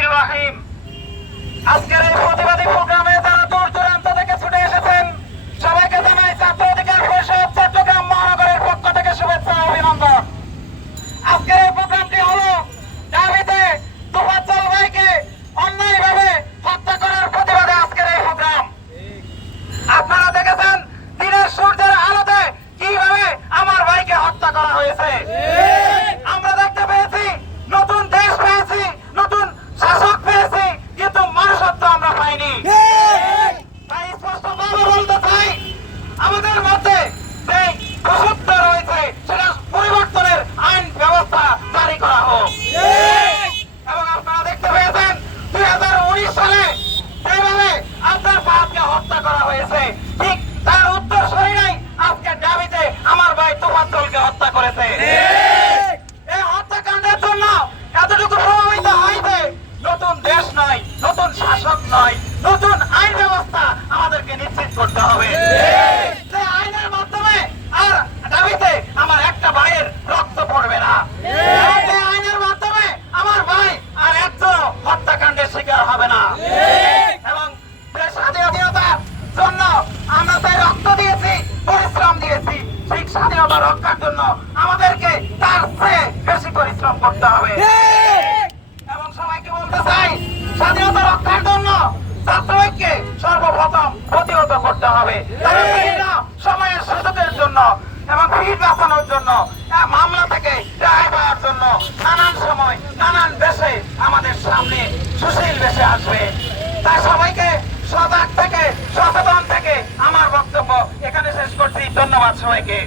রহমানির রহিম। আজকের এই প্রতিবাদী প্রোগ্রামে যারা দূর দূরান্ত থেকে ছুটে এসেছেন সবাইকে জানাই ছাত্র অধিকার পরিষদ চট্টগ্রাম মহানগরের পক্ষ থেকে শুভেচ্ছা ও অভিনন্দন। আজকের এই প্রোগ্রামটি হলো দাবিতে তোফাজ্জল ভাইকে অন্যায়ভাবে হত্যা করার প্রতিবাদে আজকের এই প্রোগ্রাম। আপনারা দেখেছেন দিনের সূর্যের আলোতে কিভাবে আমার ভাইকে হত্যা করা হয়েছে। আমরা দেখতে পেয়েছি নতুন দেশ পেয়েছি, নতুন শাসক পেয়েছি, কিন্তু মানুষত্ব আমরা পাইনি। তাই স্পষ্টভাবে বলতে চাই, আমাদের মধ্যে যে দোষত্ব রয়েছে সেটা পরিবর্তনের আইন ব্যবস্থা জারি করা হোক। এবং আপনারা দেখতে পেয়েছেন 2019 সালে যেভাবে আপনার সাহাবকে হত্যা করা হয়েছে, ঠিক তার উত্তরসূরিরাই আজকে দাবিতে আমার ভাই তোফাজ্জলকে হত্যা করেছে। এই হত্যাকাণ্ডের জন্য এতটুকু প্রভাবিত হয়েছে নতুন দেশ নয়, নতুন শাসক নয়, নতুন আইন ব্যবস্থা আমাদেরকে নিশ্চিত করতে হবে। যে আইনের মাধ্যমে আর দাবিতে আমার একটা ভাইয়ের রক্ত পড়বে না, যে আইনের মাধ্যমে আমার ভাই আর একজন হত্যাকাণ্ডের শিকার হবে না। এবং স্বাধীনতার জন্য আমরা তাই রক্ত দিয়েছি, পরিশ্রম দিয়েছি, ঠিক স্বাধীনতা রক্ষার জন্য আমাদেরকে তার চেয়ে বেশি পরিশ্রম করতে হবে। এবং সবাইকে বলতে চাই, স্বাধীনতা রক্ষার জন্য ছাত্রকে সর্বপ্রথম প্রতিহত করতে হবে। সময়ের সুযোগের জন্য এবং ভিড় বাঁচানোর জন্য, মামলা থেকে রেহাই পাওয়ার জন্য নানান সময় নানান বেশে আমাদের সামনে সুশীল বেশে আসবে। তাই সবাইকে সজাগ থেকে সচেতন থেকে আমার বক্তব্য এখানে শেষ করছি। ধন্যবাদ সবাইকে।